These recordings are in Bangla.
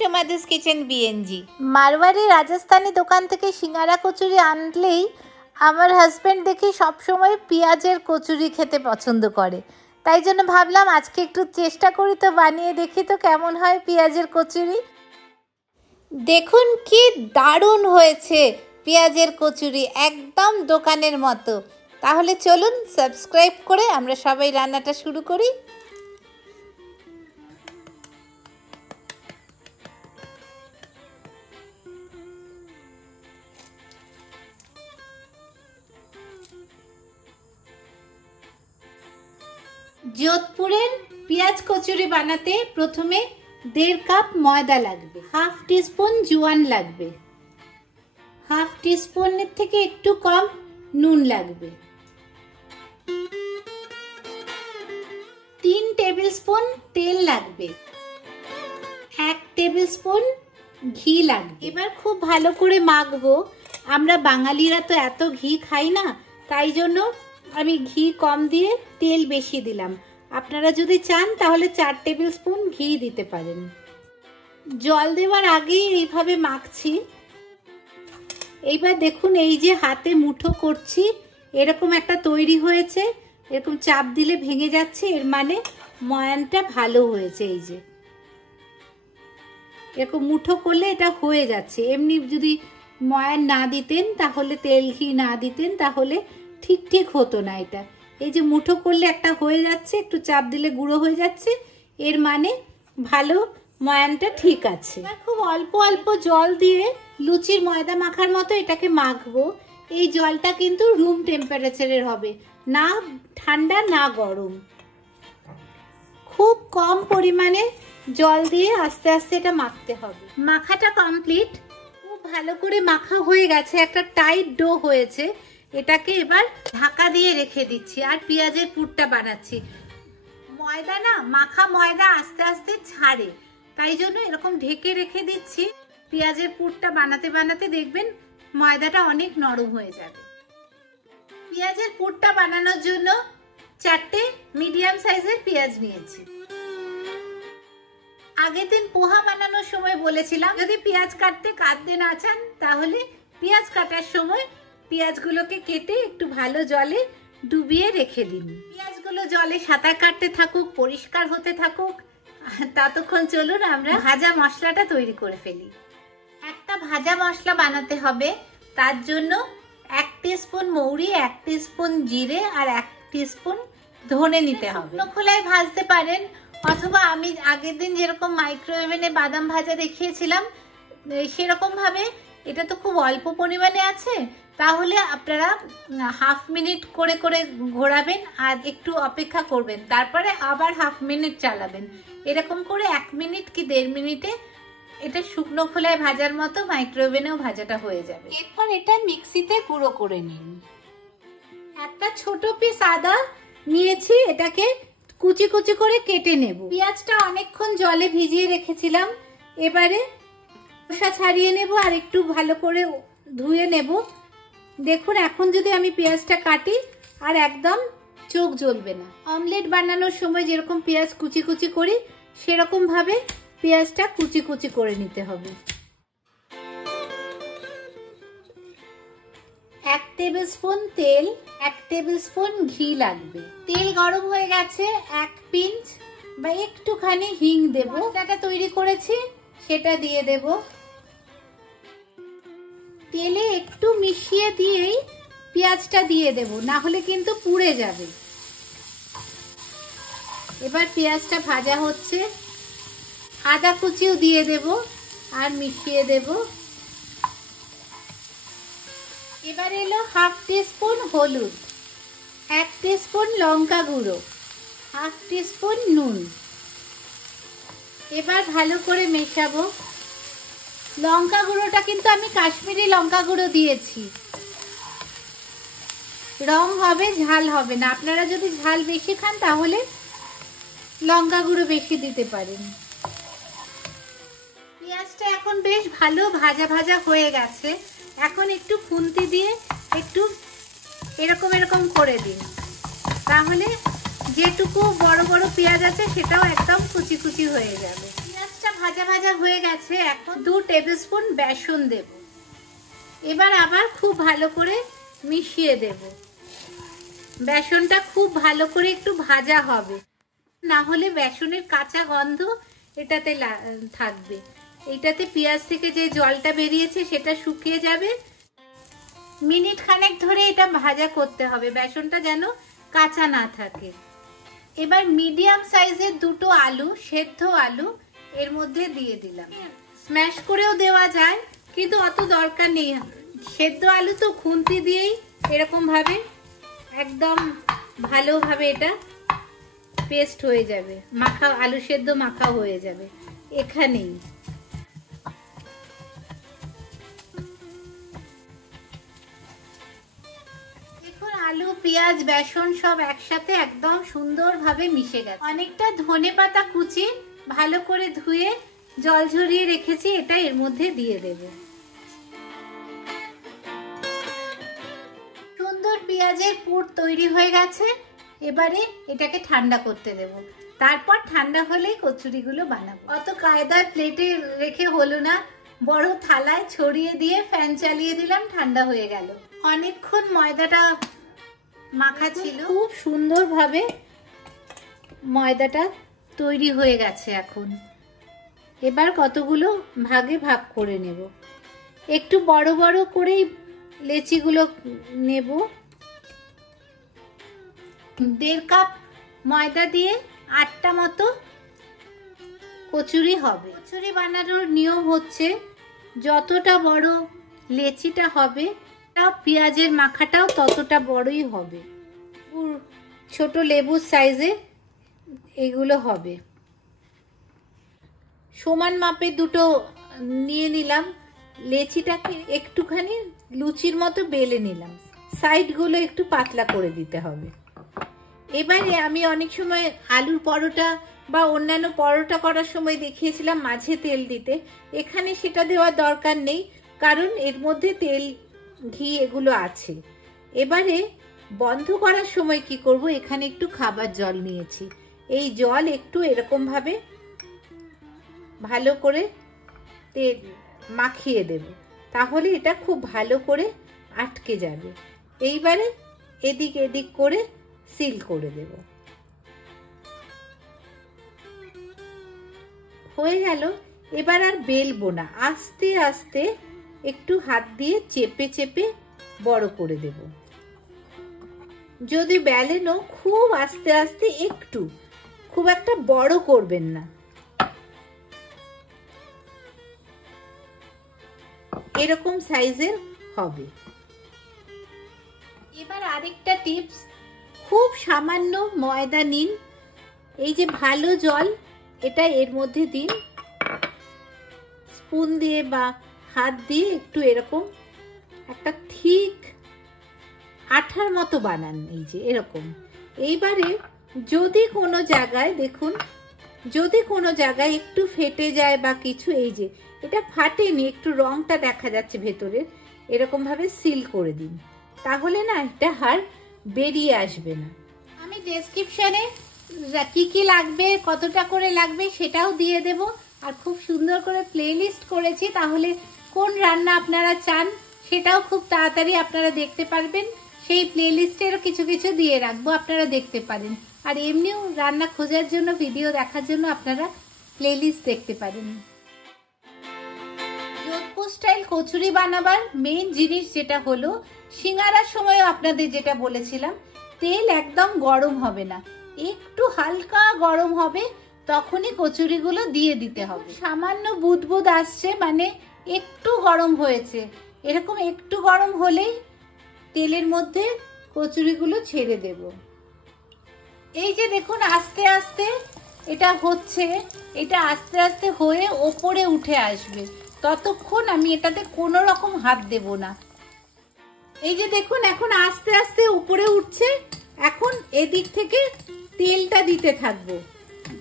to Madhu's Kitchen BNG. Marwari Rajasthani দোকান থেকে সিঙ্গারা কচুরি আনলেই আমার হাজব্যান্ড দেখি সবসময় পেঁয়াজের কচুরি খেতে পছন্দ করে। তাই জন্য ভাবলাম আজকে একটু চেষ্টা করি, তো বানিয়ে দেখি তো কেমন হয় পেঁয়াজের কচুরি। দেখুন কি দারুণ হয়েছে পেঁয়াজের কচুরি, একদম দোকানের মতো। তাহলে চলুন সাবস্ক্রাইব করে আমরা সবাই রান্নাটা শুরু করি। যোধপুরের পেঁয়াজ কচুরি বানাতে প্রথমে 1.5 কাপ ময়দা লাগবে, হাফ টিস্পুন জোয়ান লাগবে, হাফ টিস্পুনের থেকে একটু কম নুন লাগবে, 3 টেবিল স্পুন তেল লাগবে, 1 টেবিল স্পুন ঘি লাগবে। এবার খুব ভালো করে মাখবো। আমরা বাঙালিরা তো এত ঘি খাই না, তাই জন্য আমি ঘি কম দিয়ে তেল বেশি দিলাম। আপনারা যদি চান তাহলে 4 টেবিল স্পুন ঘি দিতে পারেন। জল দেওয়ার আগেই এইভাবে মাখছি। এইবার দেখুন এই যে হাতে মুঠো করছি, এরকম একটা তৈরি হয়েছে, এরকম চাপ দিলে ভেঙে যাচ্ছে, এর মানে ময়ানটা ভালো হয়েছে। এই যে এরকম মুঠো করলে এটা হয়ে যাচ্ছে। এমনি যদি ময়ান না দিতেন, তাহলে তেল ঘি না দিতেন, তাহলে ঠিক হতো না এটা। এই যে মুঠো করলে একটা হয়ে যাচ্ছে, একটু চাপ দিলে গুঁড়ো হয়ে যাচ্ছে, এর মানে ভালো ময়ানটা ঠিক আছে। খুব অল্প অল্প জল দিয়ে লুচির ময়দা মাখার মতো এটাকে মাখবো। এই জলটা কিন্তু রুম টেম্পারেচারের হবে, না ঠান্ডা না গরম। খুব কম পরিমাণে জল দিয়ে আস্তে আস্তে এটা মাখতে হবে। মাখাটা কমপ্লিট, খুব ভালো করে মাখা হয়ে গেছে, একটা টাইট ডো হয়েছে। এটাকে এবার ঢাকা দিয়ে রেখে দিচ্ছি আর পেঁয়াজের পুরটা বানাচ্ছি। ময়দা না, মাখা ময়দা আস্তে আস্তে ছাড়ে, তাই জন্য এরকম ঢেকে রেখে দিচ্ছি। পেঁয়াজের পুরটা বানাতে বানাতে দেখবেন ময়দাটা অনেক নরম হয়ে যাবে। পেঁয়াজের পুরটা বানানোর জন্য 4টে মিডিয়াম সাইজের পেঁয়াজ নিয়েছি। আগের দিন পোহা বানানোর সময় বলেছিলাম যদি পেঁয়াজ কাটতে না চান, তাহলে পেঁয়াজ কাটার সময় পেঁয়াজগুলোকে কেটে একটু ভালো জলে ডুবিয়ে রেখে দিন। পেঁয়াজগুলো জলে সাঁতার কাটতে থাকুক, পরিষ্কার হতে থাকুক, ততক্ষণ চলুন আমরা ভাজা মশলাটা তৈরি করে ফেলি। একটা ভাজা মশলা বানাতে হবে, তার জন্য 1 টিস্পুন মৌরি, 1 টিস্পুন জিরে আর 1 টিস্পুন ধনে নিতে হবে। শুকনো খোলায় ভাজতে পারেন, অথবা আমি আগের দিন যেরকম মাইক্রোওভেনে বাদাম ভাজা দেখিয়েছিলাম সেরকম ভাবে। এটা তো খুব অল্প পরিমাণে আছে, তাহলে আপনারা হাফ মিনিট করে করে ঘোরাবেন আর একটু অপেক্ষা করবেন, তারপরে আবার হাফ মিনিট চালাবেন। এরকম করে 1 মিনিট কি 1.5 মিনিটে এটা শুকনো খোলায় ভাজার মতো মাইক্রোওভেনেও ভাজাটা হয়ে যাবে। এরপর এটা মিক্সিতে গুঁড়ো করে নিন। একটা ছোট পিস আদা নিয়েছি, এটাকে কুচি কুচি করে কেটে নেব। পেঁয়াজটা অনেকক্ষণ জলে ভিজিয়ে রেখেছিলাম, এবারে খোসা ছাড়িয়ে নেব আর একটু ভালো করে ধুয়ে নেব। দেখুন এখন যদি আমি পেঁয়াজটা কাটি আর একদম চোখ জ্বলবে না। অমলেট বানানোর সময় যেরকম পেঁয়াজ কুচি কুচি করি, সেরকম ভাবে পেঁয়াজটা কুচি কুচি করে নিতে হবে। 1 টেবিল স্পুন তেল, 1 টেবিল স্পুন ঘি লাগবে। তেল গরম হয়ে গেছে, 1 পিঞ্চ বা একটুখানি হিং দেব। মশলাটা তৈরি করেছি সেটা দিয়ে দেব। তেলে একটু মিশিয়ে দিয়েই পেঁয়াজটা দিয়ে দেব, না হলে কিন্তু পুড়ে যাবে। এবার পেঁয়াজটা ভাজা হচ্ছে, আদা কুচিও দিয়ে দেব আর মিশিয়ে দেব। এবার এলো হাফ টিস্পুন হলুদ, 1 টিস্পুন লঙ্কা গুঁড়ো, হাফ টিস্পুন নুন। এবার ভালো করে মেশাবো। লঙ্কা গুঁড়োটা কিন্তু আমি কাশ্মীরি লঙ্কা গুঁড়ো দিয়েছি, রং হবে, ঝাল হবে না। আপনারা যদি ঝাল বেশি খান তাহলে লঙ্কা গুঁড়ো বেশি দিতে পারেন। পেঁয়াজটা এখন বেশ ভালো ভাজা ভাজা হয়ে গেছে। এখন একটু খুন্তি দিয়ে একটু এরকম করে দিন, তাহলে যেটুকু বড় বড় পেঁয়াজ আছে সেটাও একদম কুচি কুচি হয়ে যাবে। পেঁয়াজটা ভাজা ভাজা ভাজা হয়ে গেছে। এখন 2 টেবিল স্পুন বেসন দেব। এবার আবার খুব ভালো করে মিশিয়ে দেব। বেসনটা খুব ভালো করে একটু ভাজা হবে, না হলে বেসনের কাঁচা গন্ধ এটাতে থাকবে। এইটাতে পেঁয়াজ থেকে যে জলটা বেরিয়েছে সেটা শুকিয়ে যাবে। মিনিট খানেক ধরে এটা ভাজা করতে হবে, বেসনটা যেন কাঁচা না থাকে। এবার মিডিয়াম সাইজের 2টো আলু, সেদ্ধ আলু এর মধ্যে দিয়ে দিলাম। স্ম্যাশ করেও দেওয়া যায়, কিন্তু অত দরকার নেই। সেদ্ধ আলু তো খুন্তি দিয়েই এরকম ভাবে একদম ভালোভাবে এটা পেস্ট হয়ে যাবে, মাখা আলু সেদ্ধ মাখা হয়ে যাবে এখানেই। দেখুন আলু, পেঁয়াজ, বেসন সব একসাথে একদম সুন্দরভাবে মিশে গেছে। অনেকটা ধনেপাতা কুচি ভালো করে ধুয়ে জল ঝরিয়ে রেখেছি, এটা এর মধ্যে দিয়ে দেব। সুন্দর পেঁয়াজের পুর তৈরি হয়ে গেছে। এবারে এটাকে ঠান্ডা করতে দেব, তারপর ঠান্ডা হলেই কচুরিগুলো বানাবো। অত কায়দার প্লেটে রেখে হলো না, বড় থালায় ছড়িয়ে দিয়ে ফ্যান চালিয়ে দিলাম, ঠান্ডা হয়ে গেল। অনেকক্ষণ ময়দাটা মাখা ছিল, খুব সুন্দরভাবে ময়দাটা তৈরি হয়ে গেছে। এখন এবার কতগুলো ভাগে ভাগ করে নেব। একটু বড় বড় করেই লেচিগুলো নেব। 1.5 কাপ ময়দা দিয়ে 8টা মতো কচুরি হবে। কচুরি বানানোর নিয়ম হচ্ছে, যতটা বড় লেচিটা হবে পেঁয়াজের মাখাটাও ততটা বড়ই হবে। ছোট লেবুর সাইজে এগুলো হবে। সমান মাপে 2টো নিয়ে নিলাম। লেচিটাকে একটুখানি লুচির মতো বেলে নিলাম, সাইডগুলো একটু পাতলা করে দিতে হবে। এবারে আমি অনেক সময় আলুর পরোটা বা অন্যান্য পরোটা করার সময় দেখিয়েছিলাম মাঝে তেল দিতে। এখানে সেটা দেওয়ার দরকার নেই, কারণ এর মধ্যে তেল, ঘি এগুলো আছে। এবারে বন্ধ করার সময় কি করব, এখানে একটু খাবার জল নিয়েছি। এই জল একটু এরকম ভাবে ভালো করে তেল মাখিয়ে দেব, তাহলে এটা খুব ভালো করে আটকে যাবে। এইবারে এদিক এদিক করে সিল করে দেব। হয়ে গেল। এবার আর বেলবো না, আস্তে আস্তে একটু হাত দিয়ে চেপে চেপে বড় করে দেব। যদি বেলেনও খুব আস্তে আস্তে, একটু, খুব একটা বড় করবেন না। এরকম সাইজের হবে। এবার আরেকটা টিপস, খুব সামান্য ময়দা নিন, এই যে ভালো জল, এটা এর মধ্যে দিন, স্পুন দিয়ে বা হাত দিয়ে একটু এরকম একটা ঠিক আঠার মতো বানান, এই যে এরকম। এইবারে যদি কোনো জায়গায়, দেখুন, যদি কোনো জায়গায় একটু ফেটে যায় বা কিছু, এই যে এটা ফাটেনি, একটু রংটা দেখা যাচ্ছে ভেতরের, এরকম ভাবে সিল করে দিন, তাহলে না এটা আর বেরিয়ে আসবে না। আমি ডেসক্রিপশনে কি কি লাগবে, কতটা করে লাগবে সেটাও দিয়ে দেব। আর খুব সুন্দর করে প্লেলিস্ট করেছি, তাহলে কোন রান্না আপনারা চান সেটাও খুব তাড়াতাড়ি আপনারা দেখতে পারবেন। সেই প্লেলিস্টেরও কিছু কিছু দিয়ে রাখবো, আপনারা দেখতে পারেন। আর এমনিও রান্না খোঁজার জন্য, ভিডিও দেখার জন্য আপনারা প্লেলিস্ট দেখতে পারেন। যোধপুর স্টাইল কচুরি বানাবার মেইন জিনিস যেটা হলো, সিঙ্গারার সময় আপনাদের যেটা বলেছিলাম, তেল একদম গরম হবে না, একটু হালকা গরম হবে, তখনই কচুরিগুলো দিয়ে দিতে হবে। সামান্য বুদবুদ আসছে মানে একটু গরম হয়েছে, এরকম একটু গরম হলেই তেলের মধ্যে কচুরিগুলো ছেড়ে দেব। এই যে দেখুন আস্তে আস্তে এটা হচ্ছে, এটা আস্তে আস্তে হয়ে ওপরে উঠে আসবে, ততক্ষণ আমি এটাতে কোনো রকম হাত দেব না। এই যে দেখুন এখন আস্তে আস্তে উপরে উঠছে, এখন এদিক থেকে তেলটা দিতে থাকবো,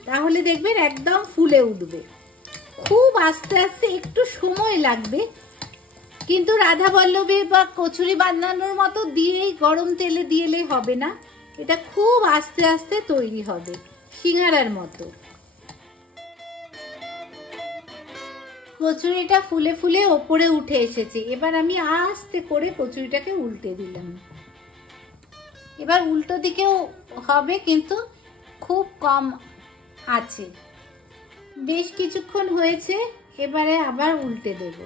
তাহলে দেখবেন একদম ফুলে উঠবে। খুব আস্তে আস্তে, একটু সময় লাগবে, কিন্তু রাধা বল্লভী বা কচুরি বানানোর মতো দিয়েই গরম তেলে দিয়েলেই হবে না, এটা খুব আস্তে আস্তে তৈরি হবে সিঙ্গারার মতো। কচুরিটা ফুলে ফুলে ওপরে উঠে এসেছে। এবার আমি আস্তে করে কচুরিটাকে উল্টে দিলাম। এবার উল্টো দিকেও হবে, কিন্তু খুব কম আছে। বেশ কিছুক্ষণ হয়েছে, এবারে আবার উল্টে দেব।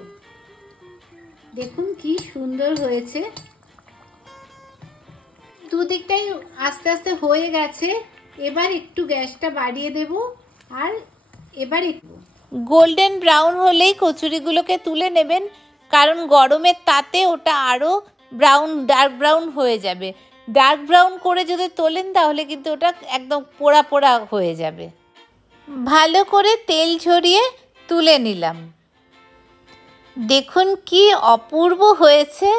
দেখুন কি সুন্দর হয়েছে। দুদিকটাই আস্তে আস্তে হয়ে গেছে। এবার একটু গ্যাসটা বাড়িয়ে দেব, আর এবার একটু গোল্ডেন ব্রাউন হলেই কচুরিগুলোকে তুলে নেবেন, কারণ গরমের তাতে ওটা আরও ডার্ক ব্রাউন হয়ে যাবে। ডার্ক ব্রাউন করে যদি তোলেন তাহলে কিন্তু ওটা একদম পোড়া পোড়া হয়ে যাবে। ভালো করে তেল ঝরিয়ে তুলে নিলাম। দেখুন কি অপূর্ব হয়েছে।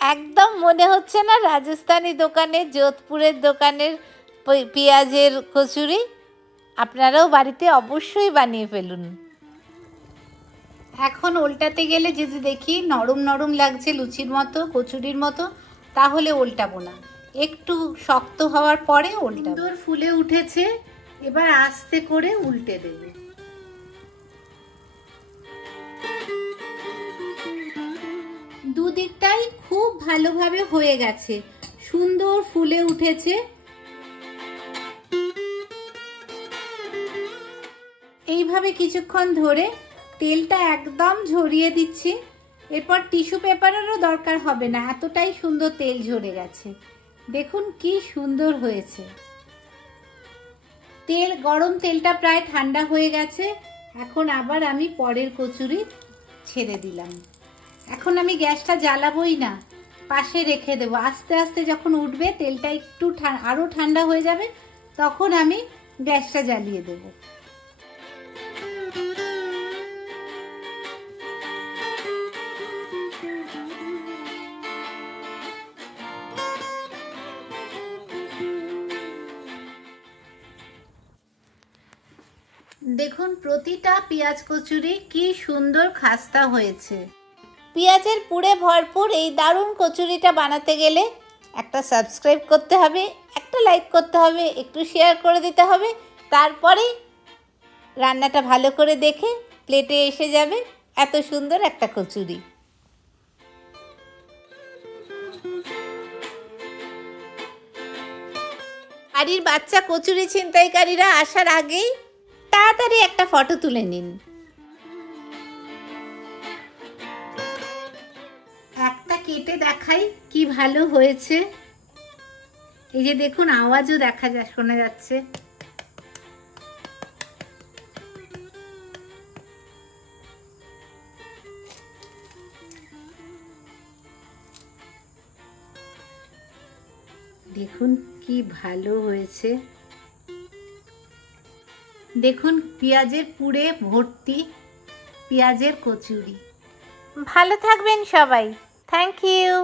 একদম মনে হচ্ছে না রাজস্থানী দোকানের, যোধপুরের দোকানের পেঁয়াজের কচুরি। আপনারাও বাড়িতে অবশ্যই বানিয়ে ফেলুন। এখন উল্টাতে গেলে যদি দেখি নরম নরম লাগছে লুচির মতো, কচুরির মতো, তাহলে উল্টাবো না। একটু শক্ত হওয়ার পরে সুন্দর ফুলে উঠেছে। এবার আস্তে করে উল্টে দেব। দুদিকটাই খুব ভালোভাবে হয়ে গেছে, সুন্দর ফুলে উঠেছে। এইভাবে কিছুক্ষণ ধরে তেলটা একদম ঝরিয়ে দিচ্ছি। এরপর টিস্যু পেপারেরও দরকার হবে না, এতটাই সুন্দর তেল ঝরে গেছে। দেখুন কি সুন্দর হয়েছে। গরম তেলটা প্রায় ঠান্ডা হয়ে গেছে। এখন আবার আমি পরের কচুরি ছেড়ে দিলাম। এখন আমি গ্যাসটা জ্বালাবোই না, পাশে রেখে দেবো। আস্তে আস্তে যখন উঠবে, তেলটা একটু আরো ঠান্ডা হয়ে যাবে, তখন আমি গ্যাসটা জ্বালিয়ে দেব। দেখুন প্রতিটা পেঁয়াজ কচুরি কি সুন্দর খাস্তা হয়েছে। পেঁয়াজের পুরে ভরপুর এই দারুণ কচুরিটা বানাতে গেলে একটা সাবস্ক্রাইব করতে হবে, একটা লাইক করতে হবে, একটু শেয়ার করে দিতে হবে। তারপরেই রান্নাটা ভালো করে দেখে প্লেটে এসে যাবে এত সুন্দর একটা কচুরি। বাড়ির বাচ্চা কচুরি ছিনতাইকারীরা আসার আগেই তাড়াতাড়ি একটা ফটো তুলে নিন। একটা কেটে দেখাই কি ভালো হয়েছে। এই যে দেখুন, আওয়াজও শোনা যাচ্ছে। দেখুন কি ভালো হয়েছে। দেখুন পেঁয়াজের পুরে ভর্তি পেঁয়াজের কচুরি। ভালো থাকবেন সবাই। Thank you.